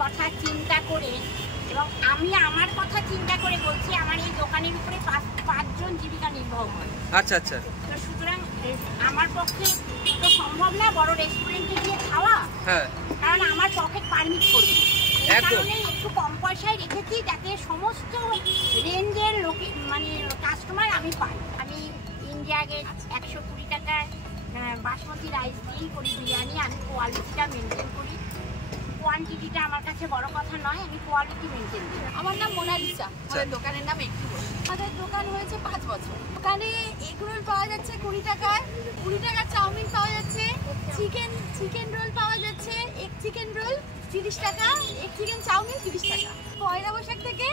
কথা চিন্তা করে এবং আমি আমার কথা চিন্তা করে বলছি, আমার এই দোকানের উপরে 5জন জীবিকা নির্বাহ করে। আচ্ছা আচ্ছা। তো সুতরাং আমার পক্ষে তো সম্ভব না বড় রেস্টুরেন্টে গিয়ে খাওয়া, হ্যাঁ, কারণ আমার পকেট পারমিট করবে। এই একদম। কারণে একটু কম পয়সায় রেখেছি যাতে সমস্ত রেঞ্জের মানে কাস্টমার আমি পাই। আমি ইন্ডিয়া গেট 120 টাকার বাসমতি রাইস দিয়েই করি বিরিয়ানি। আমি কোয়ালিটিটা মেনটেন করি, কোয়ান্টিটিটা আমার কাছে বড় কথা নয়, আমি কোয়ালিটি মেনটেন করি। আমার নাম মোনালিসা, আমাদের দোকানের নাম এগরোল। আমাদের দোকান হয়েছে 5 বছর। দোকানে এগরোল পাওয়া যাচ্ছে 20 টাকায়, 20 টাকার চাউমিন পাওয়া যাচ্ছে, চিকেন রোল পাওয়া যাচ্ছে, এক চিকেন রোল 30 টাকা, এক চিকেন চাউমিন 30 টাকা। পয়লা বৈশাখ থেকে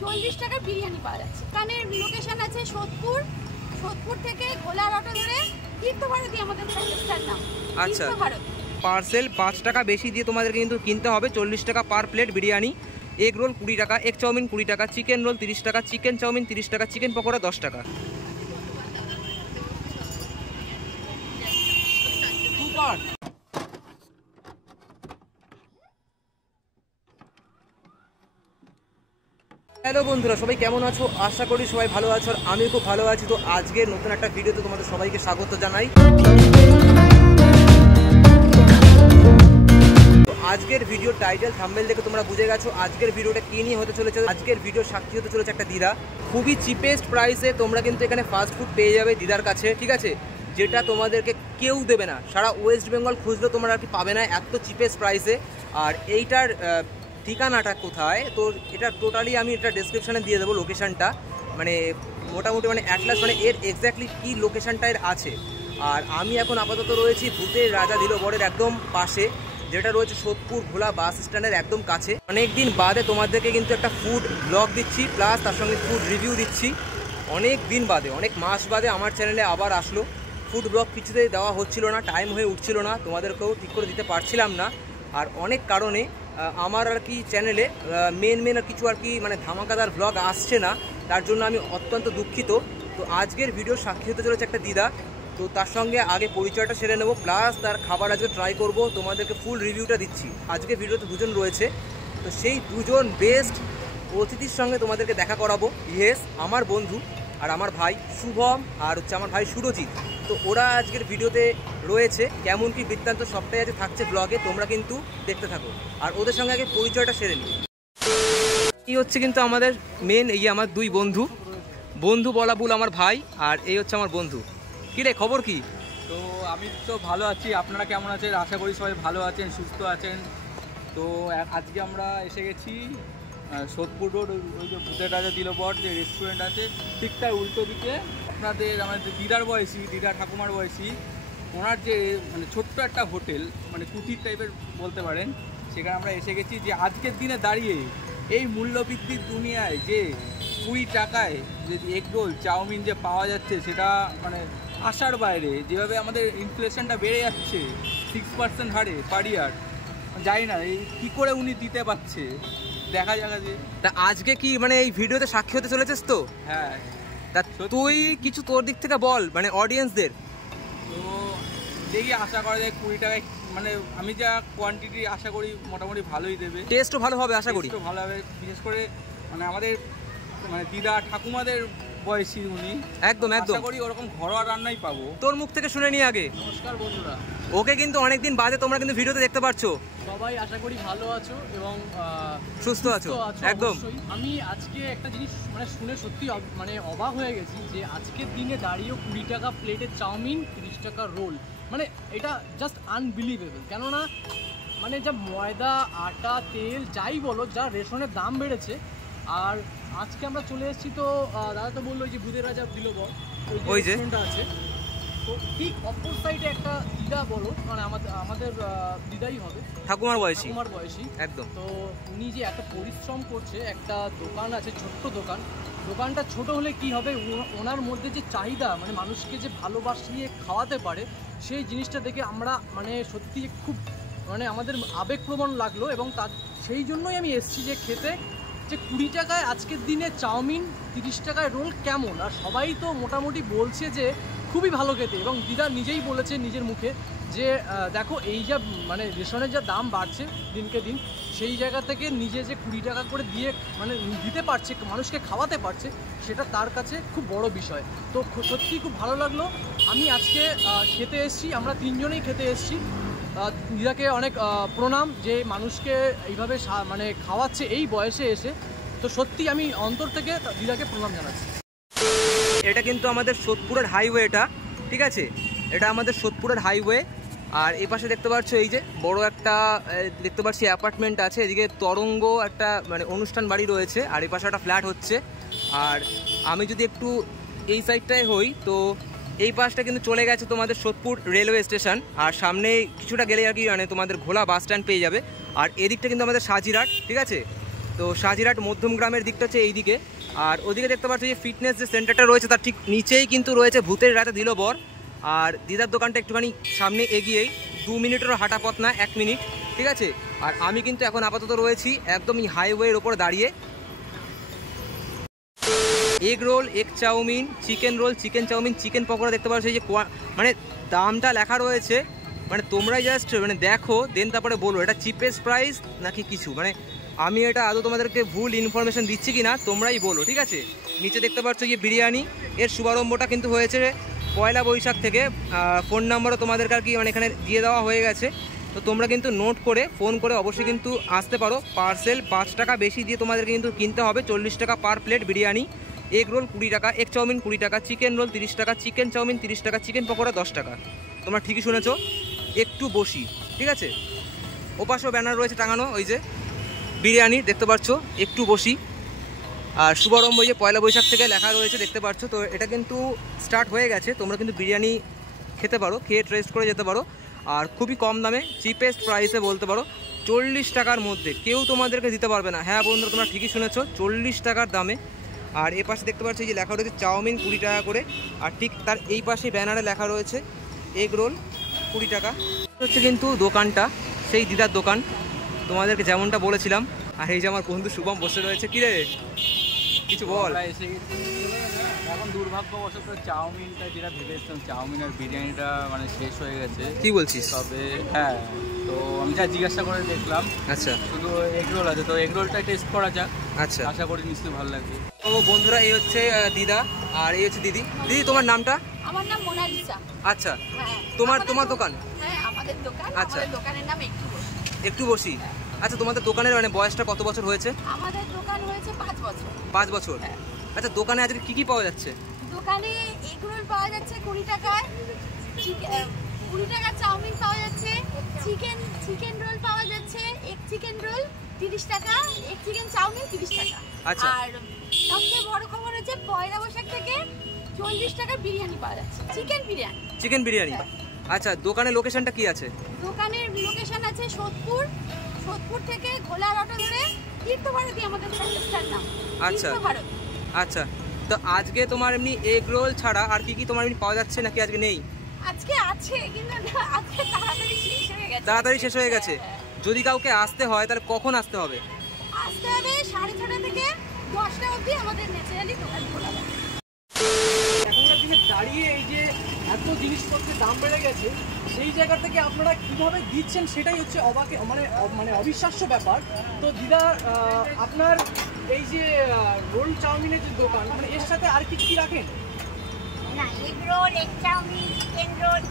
40 টাকার বিরিয়ানি পাওয়া যাচ্ছে। দোকানের লোকেশন আছে সোদপুর থেকে গোলার অটো ধরে তীর্থভারতী আমাদের সার্ভিসটার নাম। আচ্ছা, তীর্থভারতী। পার্সেল 5 টাকা বেশি দিয়ে তোমাদেরকে কিন্তু কিনতে হবে। 40 টাকা পার প্লেট বিরিয়ানি, এগ রোল 20 টাকা, এগ চাউমিন 20 টাকা, চিকেন রোল 30 টাকা, চিকেন চাউমিন 30 টাকা, চিকেন পকোড়া 10 টাকা। হ্যালো বন্ধুরা, সবাই কেমন আছো? আশা করি সবাই ভালো আছো, আর আমি খুব ভালো আছি। তো আজকের নতুন একটা ভিডিওতে তোমাদের সবাইকে স্বাগত জানাই। আজকের ভিডিও টাইটেল থাম্বনেল দেখে তোমরা বুঝে গেছো আজকের ভিডিওটা কি নিয়ে হতে চলেছে। আজকের ভিডিও সাক্ষী হতে চলেছে একটা দিদা। খুবই চিপেস্ট প্রাইসে তোমরা কিন্তু এখানে ফাস্ট ফুড পেয়ে যাবে দিদার কাছে, ঠিক আছে? যেটা তোমাদেরকে কেউ দেবে না, সারা ওয়েস্ট বেঙ্গল খুঁজলেও তোমরা আর কি পাবে না এত চিপেস্ট প্রাইসে। আর এইটার ঠিকানাটা কোথায়, তো এটা টোটালি আমি এটা ডেসক্রিপশানে দিয়ে দেবো লোকেশানটা, মানে মোটামুটি মানে অ্যাটলাস মানে এর এক্স্যাক্টলি কী লোকেশানটা এর আছে। আর আমি এখন আপাতত রয়েছি ভূতের রাজা দিলবরের একদম পাশে, যেটা রয়েছে সোদপুর ভোলা বাস স্ট্যান্ডের একদম কাছে। অনেকদিন বাদে তোমাদেরকে কিন্তু একটা ফুড ব্লগ দিচ্ছি, প্লাস তার সঙ্গে ফুড রিভিউ দিচ্ছি। অনেক দিন বাদে, অনেক মাস বাদে আমার চ্যানেলে আবার আসলো। ফুড ব্লগ কিছুতেই দেওয়া হচ্ছিল না, টাইম হয়ে উঠছিল না, তোমাদেরকেও ঠিক করে দিতে পারছিলাম না। আর অনেক কারণে আমার আর কি চ্যানেলে মেন আর কিছু আর কি মানে ধামাকাদার ব্লগ আসছে না, তার জন্য আমি অত্যন্ত দুঃখিত। তো আজকের ভিডিও সাক্ষী হতে চলেছে একটা দিদা। তো তার সঙ্গে আগে পরিচয়টা সেরে নেবো, প্লাস তার খাবার আজকে ট্রাই করব, তোমাদেরকে ফুল রিভিউটা দিচ্ছি। আজকে ভিডিওতে দুজন রয়েছে, তো সেই দুজন বেস্ট অতিথির সঙ্গে তোমাদেরকে দেখা করাবো। ইয়েস, আমার বন্ধু আর আমার ভাই শুভম আর হচ্ছে আমার ভাই সুরজিৎ। তো ওরা আজকের ভিডিওতে রয়েছে, কেমন কি বৃত্তান্ত সবটাই আজকে থাকছে ব্লগে, তোমরা কিন্তু দেখতে থাকো। আর ওদের সঙ্গে আগে পরিচয়টা সেরে নিই। এই হচ্ছে কিন্তু আমাদের মেন, এই আমার দুই বন্ধু বলা ভুল, আমার ভাই আর এই হচ্ছে আমার বন্ধু। কী রে, খবর কি? তো আমি তো ভালো আছি, আপনারা কেমন আছেন? আশা করি সবাই ভালো আছেন, সুস্থ আছেন। তো আজকে আমরা এসে গেছি সোদপুর রোড, ওই যে ভূতের রাজা দিলবর যে রেস্টুরেন্ট আছে ঠিক তার উল্টো দিকে। আমাদের দিদার বয়সী, দিদা ঠাকুমার বয়সী, ওনার যে মানে ছোট্ট একটা হোটেল, মানে কুটির টাইপের বলতে পারেন, সেখানে আমরা এসে গেছি। যে আজকের দিনে দাঁড়িয়ে এই মূল্যবৃদ্ধির দুনিয়ায় যে 20 টাকায় যে এগ রোল চাউমিন যে পাওয়া যাচ্ছে, সেটা মানে আশার বাইরে। যেভাবে আমাদের ইনফ্লেশনটা বেড়ে যাচ্ছে 6% হারে পার ইয়ার, জানি না কী করে উনি দিতে পারছে, দেখা যাক। তা আজকে কি মানে এই ভিডিওতে সাক্ষী হতে চলেছিস তো? হ্যাঁ। তা তুই কিছু তোর দিক থেকে বল, মানে অডিয়েন্সদের। তো দেখি, আশা করা যায় 20 টাকায়, মানে আমি যা কোয়ান্টিটি আশা করি মোটামুটি ভালোই দেবে, টেস্টও ভালো হবে আশা করি। ভালো হবে, বিশেষ করে মানে আমাদের মানে দিদা ঠাকুমাদের বয়সী উনি, একদম আশা করি ওরকম ঘরোয়া রান্নাই পাবো। তোর মুখ থেকে শুনে নিই আগে। নমস্কার বন্ধুরা, ওকে কিন্তু অনেকদিন বাদে তোমরা কিন্তু ভিডিওতে দেখতে পাচ্ছ। সবাই আশা করি ভালো আছো এবং সুস্থ আছো একদম। আমি আজকে একটা জিনিস মানে শুনে সত্যি মানে অবাক হয়ে গেছি যে আজকের দিনে দাঁড়িয়েও 20 টাকা প্লেটের চাউমিন, 30 টাকা রোল, মানে এটা জাস্ট আনবিলিভেবল। কেননা মানে যা ময়দা, আটা, তেল যাই বলো, যা রেশনের দাম বেড়েছে। আর আজকে আমরা চলে এসেছি, তো দাদা তো বললো যে ভূতের রাজা দিলবর ওই যে রেস্টুরেন্টটা আছে, তো ঠিক অপর সাইডে একটা দিদা বলো, মানে আমাদের দিদাই হবে, ঠাকুমার বয়সী একদম। তো উনি যে এত পরিশ্রম করছে, একটা দোকান আছে, ছোট্ট দোকানটা ছোট হলে কি হবে, ওনার মধ্যে যে চাহিদা, মানে মানুষকে যে ভালোবাসিয়ে খাওয়াতে পারে, সেই জিনিসটা দেখে আমরা মানে সত্যি খুব মানে আমাদের আবেগপ্রবণ লাগলো। এবং সেই জন্যই আমি এসেছি যে খেতে, যে 20 টাকায় আজকের দিনে চাউমিন, 30 টাকায় রোল কেমন। আর সবাই তো মোটামুটি বলছে যে খুবই ভালো খেতে, এবং দিদা নিজেই বলেছে নিজের মুখে যে দেখো এই যা মানে রেশনের যা দাম বাড়ছে দিনকে দিন, সেই জায়গা থেকে নিজে যে 20 টাকা করে দিয়ে মানে দিতে পারছে, মানুষকে খাওয়াতে পারছে, সেটা তার কাছে খুব বড় বিষয়। তো সত্যি খুব ভালো লাগলো। আমি আজকে খেতে এসেছি, আমরা 3 জনেই খেতে এসেছি। দিদাকে অনেক প্রণাম যে মানুষকে এইভাবে মানে খাওয়াচ্ছে এই বয়সে এসে। তো সত্যি আমি অন্তর থেকে দিদাকে প্রণাম জানাচ্ছি। এটা কিন্তু আমাদের সোদপুরের হাইওয়ে, এটা ঠিক আছে, এটা আমাদের সোদপুরের হাইওয়ে। আর এই পাশে দেখতে পাচ্ছ এই যে বড় একটা দেখতে পাচ্ছি অ্যাপার্টমেন্ট আছে, এদিকে তরঙ্গ একটা মানে অনুষ্ঠান বাড়ি রয়েছে, আর এই পাশে একটা ফ্ল্যাট হচ্ছে। আর আমি যদি একটু এই সাইডটায় হই তো এই পাশটা কিন্তু চলে গেছে তোমাদের সোদপুর রেলওয়ে স্টেশন, আর সামনে কিছুটা গেলে আর কি মানে তোমাদের ঘোলা বাস স্ট্যান্ড পেয়ে যাবে। আর এদিকটা কিন্তু আমাদের সাজিরহাট, ঠিক আছে। তো সাজিরহাট মধ্যম গ্রামের দিকটা হচ্ছে এইদিকে। আর ওদিকে দেখতে পাচ্ছ যে ফিটনেস যে সেন্টারটা রয়েছে তার ঠিক নিচেই কিন্তু রয়েছে ভূতের রাতে দিল বর। আর দিদার দোকানটা একটুখানি সামনে এগিয়েই 2 মিনিটেরও হাঁটা পথ না, 1 মিনিট, ঠিক আছে। আর আমি কিন্তু এখন আপাতত রয়েছি একদমই হাইওয়ের ওপর দাঁড়িয়ে। Egg roll, egg chowmein, chicken roll, chicken chowmein, chicken pakora দেখতে পাচ্ছ এই যে মানে দামটা লেখা রয়েছে, মানে তোমরাই জাস্ট মানে দেখো দেন তারপরে বলো এটা চিপেস্ট প্রাইস নাকি কিছু, মানে আমি এটা আদৌ তোমাদেরকে ভুল ইনফরমেশন দিচ্ছি কি না তোমরাই বলো, ঠিক আছে। নিচে দেখতে পাচ্ছ যে বিরিয়ানি, এর শুভারম্ভটা কিন্তু হয়েছে 1 বৈশাখ থেকে। ফোন নাম্বারও তোমাদেরকে আর কি মানে এখানে দিয়ে দেওয়া হয়ে গেছে। তো তোমরা কিন্তু নোট করে ফোন করে অবশ্যই কিন্তু আসতে পারো। পার্সেল 5 টাকা বেশি দিয়ে তোমাদেরকে কিন্তু কিনতে হবে, 40 টাকা পার প্লেট বিরিয়ানি। এগ রোল 20 টাকা, এগ চাউমিন 20 টাকা, চিকেন রোল 30 টাকা, চিকেন চাউমিন 30 টাকা, চিকেন পকোড়া 10 টাকা। তোমরা ঠিকই শুনেছো, একটু বসি, ঠিক আছে। ওপাশেও ব্যানার রয়েছে টাঙানো, ওই যে বিরিয়ানি দেখতে পাচ্ছ, একটু বসি। আর শুভারম্ভ যে 1 বৈশাখ থেকে লেখা রয়েছে দেখতে পাচ্ছ। তো এটা কিন্তু স্টার্ট হয়ে গেছে, তোমরা কিন্তু বিরিয়ানি খেতে পারো, খেয়ে টেস্ট করে যেতে পারো। আর খুবই কম দামে, চিপেস্ট প্রাইসে বলতে পারো, 40 টাকার মধ্যে কেউ তোমাদেরকে দিতে পারবে না। হ্যাঁ বন্ধুরা, তোমরা ঠিকই শুনেছো, 40 টাকার দামে। আর এ পাশে দেখতে পাচ্ছ যে লেখা রয়েছে চাউমিন 20 টাকা করে, আর ঠিক তার এই পাশে ব্যানারে লেখা রয়েছে এগ রোল 20 টাকা। হচ্ছে কিন্তু দোকানটা সেই দিদার দোকান, তোমাদেরকে যেমনটা বলেছিলাম। আর এই যে আমার বন্ধু শুভম বসে রয়েছে। কি রে, কিছু বল। এসে গেছি এখন, দুর্ভাগ্যবশত চাউমিনটা যেটা ভেবেছিলাম চাউমিন আর বিরিয়ানিটা মানে শেষ হয়ে গেছে। কি বলছিস? তবে হ্যাঁ, তো আমি যা জিজ্ঞাসা করে দেখলাম, আচ্ছা শুধু এগ রোল আছে, তো এগ রোলটা টেস্ট করা যাক। আচ্ছা, আশা করি নিশ্চয়ই ভালো লাগবে। তো বন্ধুরা এই হচ্ছে দিদা, আর এই হচ্ছে দিদি। দিদি তোমার নামটা? আমার নাম মোনালিসা। আচ্ছা, হ্যাঁ, তোমার দোকান? হ্যাঁ, আমাদের দোকান। আচ্ছা, আমাদের দোকানের নাম একটু বসি। একটু বসি। আচ্ছা, তোমাদের দোকানের মানে বয়সটা কত বছর হয়েছে? আমাদের দোকান হয়েছে 5 বছর। 5 বছর। আচ্ছা, দোকানে আজকে কি কি পাওয়া যাচ্ছে? দোকানে এগ রোল পাওয়া যাচ্ছে 20 টাকায়, 20 টাকার চাউমিন পাওয়া যাচ্ছে, চিকেন রোল পাওয়া যাচ্ছে, এগ চিকেন রোল 30 টাকা, এগ চিকেন চাউমিন 30 টাকা। আচ্ছা। আর সবচেয়ে বড় খবর হচ্ছে 1 বৈশাখ থেকে 40 টাকার বিরিয়ানি পাওয়া যাচ্ছে, চিকেন বিরিয়ানি। আচ্ছা, দোকানের লোকেশনটা কি আছে? দোকানের লোকেশন আছে সোদপুর থেকে ঘোলার অটো ধরে তীর্থভারতী আমাদের প্রতিষ্ঠান নাম। আচ্ছা তীর্থভারতী। আচ্ছা, তো আজকে তোমার এমনি এগ রোল ছাড়া আর কি কি তোমার এমনি পাওয়া যাচ্ছে নাকি আজকে নেই? আজকে আছে, কিন্তু আজকে তাড়াতাড়ি শেষ হয়ে গেছে। তাড়াতাড়ি শেষ হয়ে গেছে। যদি কাউকে আসতে হয় তাহলে কখন আসতে হবে? আসতে হবে 6:30 থেকে 10টা অবধি আমাদের ন্যাচারালি দোকান খোলা থাকে। এখনকার দিনে দাঁড়িয়ে এই যে এত জিনিসপত্রের দাম বেড়ে গেছে, সেই জায়গা থেকে আপনারা কিভাবে দিচ্ছেন সেটাই হচ্ছে মানে অবিশ্বাস্য ব্যাপার। তো দিদা, আপনার এই যে রোল চাউমিনের যে দোকান, মানে এর সাথে আর কি কি রাখেন? না, egg roll, egg chowmein, chicken roll,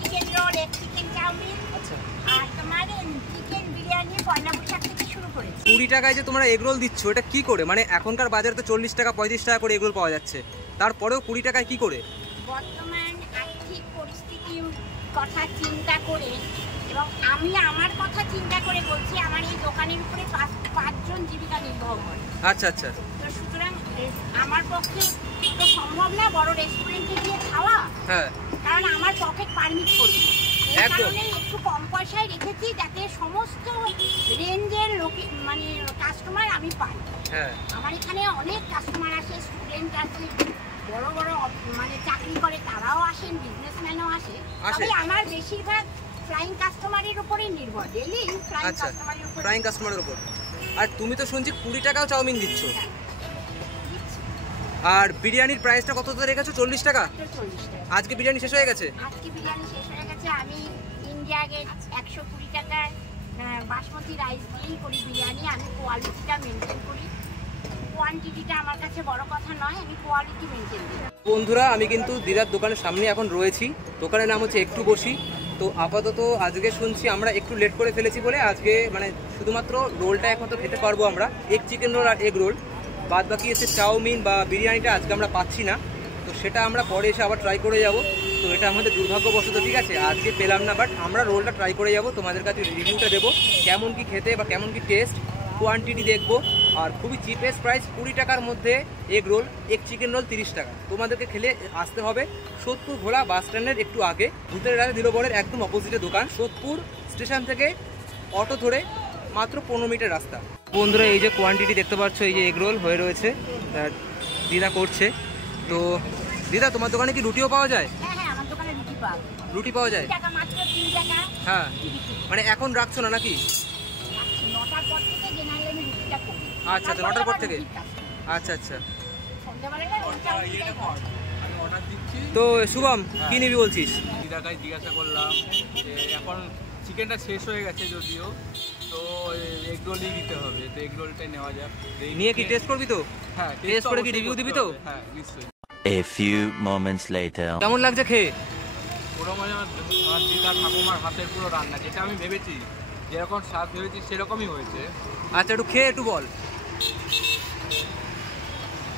chicken roll, egg chicken chowmein. আচ্ছা। আর তোমার চিকেন বিরিয়ানি 1 বৈশাখ থেকে শুরু করেছি। 20 টাকায় যে তোমরা এগ রোল দিচ্ছ এটা কি করে? মানে এখনকার বাজারে তো 40 টাকা 35 টাকা করে এগ রোল পাওয়া যাচ্ছে, তারপরেও 20 টাকায় কি করে? বর্তমান আর্থিক পরিস্থিতির কথা চিন্তা করে, এবং আমি আমার কথা চিন্তা করে বলছি, আমার এই দোকানের উপরে 5 জন জীবিকা নির্বাহ করে। আচ্ছা আচ্ছা। তো সুতরাং আমার পক্ষে তো সম্ভব না বড় রেস্টুরেন্টে গিয়ে খাওয়া। হ্যাঁ, কারণ আমার পকেট পারমিট করবে। এই একদম। কারণে একটু কম পয়সায় রেখেছি, যাতে সমস্ত রেঞ্জের মানে কাস্টমার আমি পাই। হ্যাঁ, আমার এখানে অনেক কাস্টমার আসে, স্টুডেন্ট আছে, বড় বড় মানে চাকরি করে তারাও আসেন, বিজনেসম্যানও আসে। তবে আমার বেশিরভাগ ফ্লাইং কাস্টমারের উপরেই নির্ভর, ডেইলি ফ্লাইং আচ্ছা, কাস্টমারের উপর। ফ্রাইং কাস্টমারের উপর। আর তুমি তো শুনছি 20 টাকাও চাউমিন দিচ্ছ। আর বিরিয়ানির প্রাইসটা কত রেখেছো? 40 টাকা। 40 টাকা। আজকে বিরিয়ানি শেষ হয়ে গেছে? আজকে বিরিয়ানি শেষ হয়ে গেছে, ইন্ডিয়া গেট 120 টাকার বাসমতি রাইস দিয়েই করি বিরিয়ানি। আমি কোয়ালিটিটা মেনটেন করি, কোয়ান্টিটিটা আমার কাছে বড় কথা নয়, আমি কোয়ালিটি মেনটেন করি। বন্ধুরা আমি কিন্তু দিদার দোকানের সামনে এখন রয়েছি। দোকানের নাম হচ্ছে একটু বসি। তো আপাতত আজকে শুনছি আমরা একটু লেট করে ফেলেছি বলে আজকে মানে শুধুমাত্র রোলটা একমাত্র খেতে পারবো আমরা, এগ চিকেন রোল আর এগ রোল। বাদ বাকি হচ্ছে চাউমিন বা বিরিয়ানিটা আজকে আমরা পাচ্ছি না, তো সেটা আমরা পরে এসে আবার ট্রাই করে যাব। তো এটা আমাদের দুর্ভাগ্যবশত, ঠিক আছে, আজকে পেলাম না, বাট আমরা রোলটা ট্রাই করে যাব, তোমাদের কাছে রিভিউটা দেবো কেমন কি খেতে বা কেমন কি টেস্ট, কোয়ান্টিটি দেখবো। আর খুবই চিপেস্ট প্রাইস 20 টাকার মধ্যে egg roll, egg chicken roll 30 টাকা। তোমাদেরকে খেলে আসতে হবে সোদপুর ঘোড়া বাস স্ট্যান্ডের একটু আগে, ভূতের রাজা দিলবরের একদম অপোজিটে দোকান। সোদপুর স্টেশন থেকে অটো ধরে মাত্র 15 মিনিটের রাস্তা। বন্ধুরা এই যে কোয়ান্টিটি দেখতে পাচ্ছ, এই যে এগ রোল হয়ে রয়েছে, দিদা করছে। তো দিদা তোমার দোকানে কি রুটিও পাওয়া যায়? হ্যাঁ হ্যাঁ, আমার দোকানে রুটি পাওয়া যায়। রুটি পাওয়া যায়? 3 টাকা, মাত্র 3 টাকা। হ্যাঁ, 3 রুটি। মানে এখন রাখছো না নাকি? 9টার পর থেকে জেনারেলি আমি রুটিটা করি। আচ্ছা আচ্ছা, 9টার পর থেকে। আচ্ছা আচ্ছা। সন্ধ্যাবেলাটা রুটিটা আমি অর্ডার দিচ্ছি। তো শুভম কি নিবি বলছিস? দিদাকে জিজ্ঞাসা করলাম যে এখন চিকেনটা শেষ হয়ে গেছে যদিও, তো এগ রোলই নিতে হবে, তো এগ রোলটাই নেওয়া যাক। নিয়ে কি টেস্ট করবি তো? হ্যাঁ, টেস্ট করে কি রিভিউ দিবি তো? হ্যাঁ নিশ্চয়ই। A few moments later. কেমন লাগছে খেয়ে? পুরো মানে আমার দিদা ঠাকুমার হাতের পুরো রান্না, যেটা আমি ভেবেছি যেরকম স্বাদ ভেবেছি সেরকমই হয়েছে। আচ্ছা একটু খেয়ে একটু বল।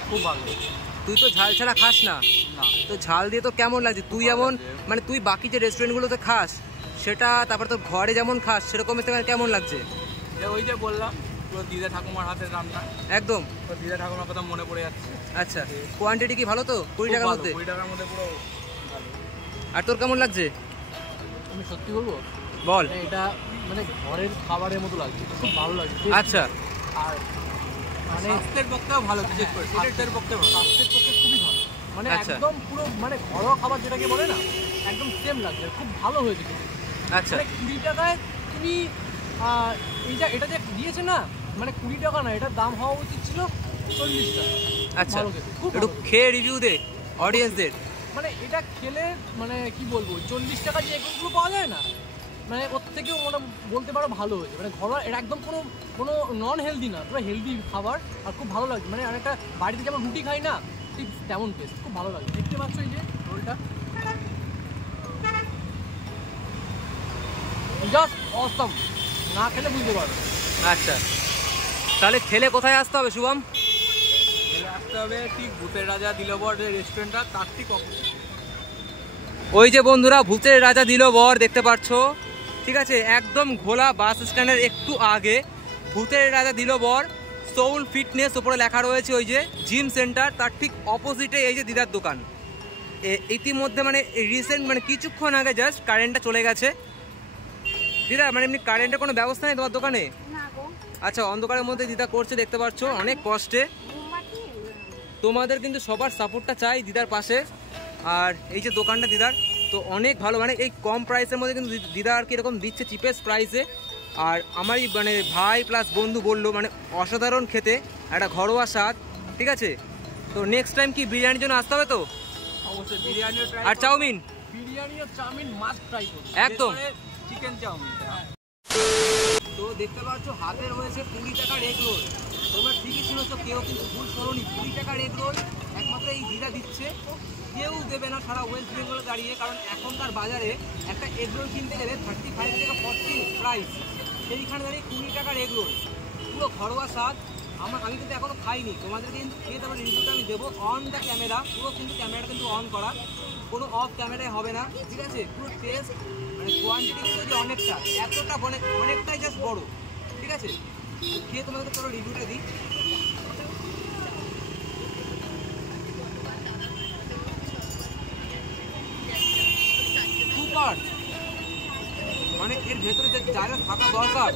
খুব ভালো। তুই তো ঝাল ছাড়া খাস না, না, তো ঝাল দিয়ে তো কেমন লাগছে? তুই যেমন মানে তুই বাকি যে রেস্টুরেন্টগুলোতে খাস সেটা, তারপর তোর ঘরে যেমন খাস সেরকম কেমন লাগছে? যে ওই যে বললাম পুরো দিদা ঠাকুমার হাতের রান্না, একদম। তো দিদা ঠাকুমার কথা মনে পড়ে যাচ্ছে। আচ্ছা, কোয়ান্টিটি কি ভালো তো? 20 টাকার মধ্যে? 20 টাকার মধ্যে পুরো ভালো। আর তোর কেমন লাগছে আমি সত্যি বলবো, বল। মানে এটা মানে ঘরের খাবারের মতো লাগছে, খুব ভালো লাগছে। আচ্ছা, আর মানে স্বাস্থ্যের পক্ষেও ভালো, বিশেষ করে স্বাস্থ্যের পক্ষে ভালো। স্বাস্থ্যের পক্ষে খুবই ভালো, মানে আচ্ছা। একদম পুরো মানে ঘরোয়া খাবার যেটাকে বলে না, একদম সেম লাগছে, খুব ভালো হয়েছে খেতে। আচ্ছা। মানে 20 টাকায় তুমি এটা যে দিয়েছে না, মানে 20 টাকা না, এটার দাম হওয়া উচিত ছিল 40 টাকা। আচ্ছা, ভালো খেতে, খুব একটু ভালো খেতে। খেয়ে রিভিউ দে অডিয়েন্সদের। মানে এটা খেলে মানে কি বলবো, 40 টাকা যে এগুলো পাওয়া যায় না, মানে ওর থেকেও ওটা বলতে পারো ভালো হয়েছে। মানে ঘরোয়া, এটা একদম কোনো নন হেলদি না, পুরো হেলদি খাবার, আর খুব ভালো লাগছে। মানে আর একটা বাড়িতে যেমন রুটি খাই না, ঠিক তেমন টেস্ট, খুব ভালো লাগে। দেখতে পাচ্ছ এই যে রোলটা, জাস্ট অসম, না খেলে বুঝতে পারবে। আচ্ছা, তাহলে খেলে কোথায় আসতে হবে শুভম? চলে আসতে হবে ঠিক ভূতের রাজা দিলবর যে রেস্টুরেন্টটা, তার ঠিক অপোজিট। ওই যে বন্ধুরা ভূতের রাজা দিলবর দেখতে পাচ্ছ, ঠিক আছে, একদম ঘোলা বাস স্ট্যান্ডের একটু আগে ভূতের রাজা দিলবর সোল ফিটনেস ওপরে লেখা রয়েছে, ওই যে জিম সেন্টার, তার ঠিক অপোজিটে এই যে দিদার দোকান। ইতিমধ্যে মানে রিসেন্ট মানে কিছুক্ষণ আগে জাস্ট কারেন্টটা চলে গেছে। দিদা মানে এমনি কারেন্টের কোনো ব্যবস্থা নেই তোমার দোকানে? না গো, আচ্ছা, অন্ধকারের মধ্যে দিদা করছে দেখতে পাচ্ছ অনেক কষ্টে। মোমবাতি তোমাদের কিন্তু সবার সাপোর্টটা চাই দিদার পাশে। আর এই যে দোকানটা দিদার, তো অনেক ভালো, মানে এই কম প্রাইসের মধ্যে কিন্তু দিদা আর কীরকম দিচ্ছে চিপেস্ট প্রাইসে। আর আমারই মানে ভাই প্লাস বন্ধু বললো মানে অসাধারণ খেতে, একটা ঘরোয়া স্বাদ, ঠিক আছে। তো নেক্সট টাইম কি বিরিয়ানির জন্য আসতে হবে তো? অবশ্যই বিরিয়ানিও ট্রাই আর চাউমিন? বিরিয়ানি আর চাউমিন মাস্ট ট্রাই করো একদম। চিকেন চাউমিনটা। তো দেখতে পাচ্ছ হাতে রয়েছে 20 টাকার এগ রোল। তোমরা ঠিকই শুনেছো, কেউ কিন্তু ভুল শোনোনি। 20 টাকার এগ রোল একমাত্র এই দিদা দিচ্ছে, কেউ দেবে না সারা ওয়েস্ট বেঙ্গলে দাঁড়িয়ে। কারণ এখনকার বাজারে একটা এগ রোল কিনতে গেলে 35 থেকে 40 প্রাইস, সেইখানে দাঁড়িয়ে 20 টাকার এগ রোল, পুরো ঘরোয়া স্বাদ। আমি কিন্তু এখনো খাইনি, তোমাদের কিন্তু খেয়ে তারপর রিভিউটা আমি দেবো অন দ্য ক্যামেরা। পুরো কিন্তু ক্যামেরাটা কিন্তু অন করা, কোনো অফ ক্যামেরায় হবে না, ঠিক আছে। পুরো টেস্ট মানে কোয়ান্টিটি কিন্তু অনেকটা, এতটা অনেকটাই জাস্ট বড়, ঠিক আছে। খেয়ে তোমাদেরকে পুরো রিভিউটা দিই। সুপার, মানে এর ভেতরে যে জায়গা থাকা দরকার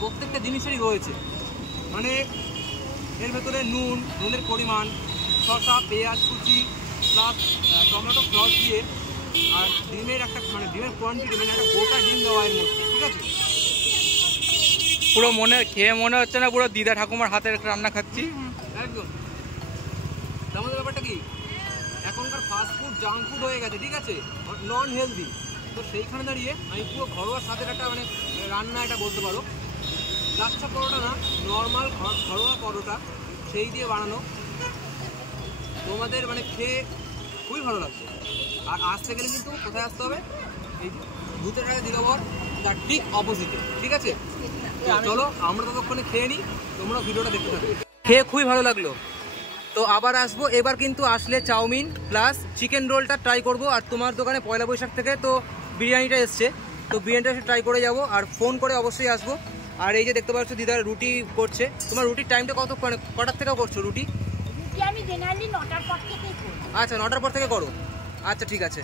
প্রত্যেকটা জিনিসেরই রয়েছে। মানে এর ভেতরে নুনের পরিমাণ, শসা, পেঁয়াজ কুচি প্লাস টমেটো সস দিয়ে, আর ডিমের একটা মানে ডিমের কোয়ান্টিটি, মানে একটা গোটা ডিম দেওয়া এর মধ্যে, ঠিক আছে। পুরো খেয়ে মনে হচ্ছে না পুরো দিদা ঠাকুমার হাতের রান্না খাচ্ছি। একদম। আমাদের ব্যাপারটা কি, এখনকার ফাস্ট ফুড জাঙ্ক ফুড হয়ে গেছে, ঠিক আছে, নন হেলদি। তো সেইখানে দাঁড়িয়ে আমি পুরো ঘরোয়া স্বাদের একটা মানে রান্না এটা বলতে পারো, লাচ্ছা পরোটা না, নর্মাল ঘরোয়া পরোটা সেই দিয়ে বানানো, তোমাদের মানে খেয়ে খুবই ভালো লাগছে। আর আসতে গেলে কিন্তু কোথায় আসতে হবে, এই যে ভূতের রাজা দিলবর তার ঠিক অপোজিটে, ঠিক আছে? চলো আমরা ততক্ষণে খেয়ে নিই, তোমরা ভিডিওটা দেখতে থাকো। খেয়ে খুবই ভালো লাগলো, তো আবার আসবো। এবার কিন্তু আসলে চাউমিন প্লাস চিকেন রোলটা ট্রাই করব। আর তোমার দোকানে পয়লা বৈশাখ থেকে তো বিরিয়ানিটা এসছে, তো বিরিয়ানিটা এসে ট্রাই করে যাব, আর ফোন করে অবশ্যই আসবো। আর এই যে দেখতে পাচ্ছ দিদার রুটি করছে, তোমার রুটির টাইমটা কত, কটার থেকে করছো রুটি? আমি জেনারেলি 9টার পর থেকেই করি। আচ্ছা 9টার পর থেকে করো, আচ্ছা ঠিক আছে।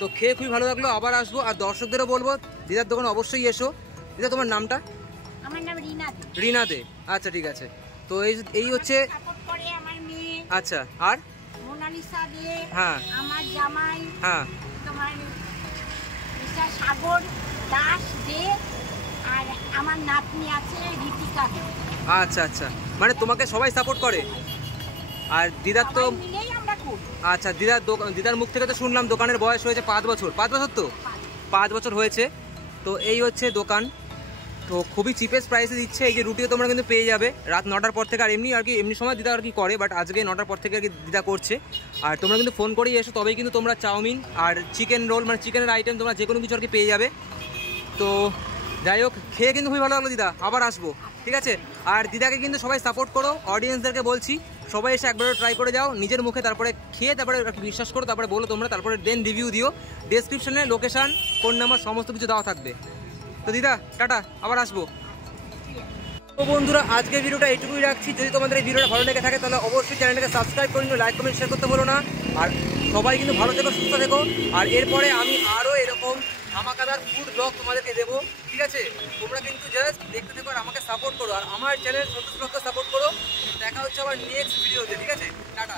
তো খেয়ে খুবই ভালো লাগলো, আবার আসবো। আর দর্শকদেরও বলবো দিদার দোকানে অবশ্যই এসো। দিদা তোমার নামটা? আমার নাম রিনা দে। রিনা দে, আচ্ছা ঠিক আছে। তো এই হচ্ছে, সাপোর্ট করে আমার মেয়ে। আচ্ছা আর মোনালিসা দে, হ্যাঁ আমার জামাই হ্যাঁ তোমার মিস্টার সাগর দাস দে, আর আমার নাতনি আছে ঋতিকা দে। আচ্ছা আচ্ছা, মানে তোমাকে সবাই সাপোর্ট করে। আর দিদার তো সবাই মিলেই আমরা করি। আচ্ছা দিদার মুখ থেকে তো শুনলাম দোকানের বয়স হয়েছে 5 বছর। 5 বছর তো 5 বছর হয়েছে। তো এই হচ্ছে দোকান, তো খুবই চিপেস্ট প্রাইসে দিচ্ছে। এই যে রুটিও তোমরা কিন্তু পেয়ে যাবে রাত 9টার পর থেকে। আর এমনি সময় দিদা আর কি করে, বাট আজকে 9টার পর থেকে আর কি দিদা করছে। আর তোমরা কিন্তু ফোন করেই এসো, তবেই কিন্তু তোমরা চাউমিন আর চিকেন রোল মানে চিকেনের আইটেম তোমরা যে কোনো কিছু আর কি পেয়ে যাবে। তো যাই হোক, খেয়ে কিন্তু খুবই ভালো লাগলো দিদা, আবার আসবো, ঠিক আছে? আর দিদাকে কিন্তু সবাই সাপোর্ট করো, অডিয়েন্সদেরকে বলছি সবাই এসে একবারও ট্রাই করে যাও নিজের মুখে, তারপরে খেয়ে তারপরে বিশ্বাস করো, তারপরে বলো তোমরা, তারপরে দেন রিভিউ দিও। ডেসক্রিপশনে লোকেশান, ফোন নাম্বার সমস্ত কিছু দেওয়া থাকবে। তো দিদা টাটা, আবার আসবো। তো বন্ধুরা আজকের ভিডিওটা এইটুকুই রাখছি। যদি তোমাদের এই ভিডিওটা ভালো লেগে থাকে তাহলে অবশ্যই চ্যানেলটাকে সাবস্ক্রাইব করে নিও, লাইক কমেন্ট শেয়ার করতে বলো না। আর সবাই কিন্তু ভালো থেকো, সুস্থ থেকো। আর এরপরে আমি আরও এরকম ধামাকাদার ফুড ব্লগ তোমাদেরকে দেবো, ঠিক আছে? তোমরা কিন্তু জাস্ট দেখতে থেকো আর আমাকে সাপোর্ট করো, আর আমার চ্যানেল সন্তোষ ব্লগকে সাপোর্ট করো। দেখা হচ্ছে আবার নেক্সট ভিডিওতে, ঠিক আছে? টাটা।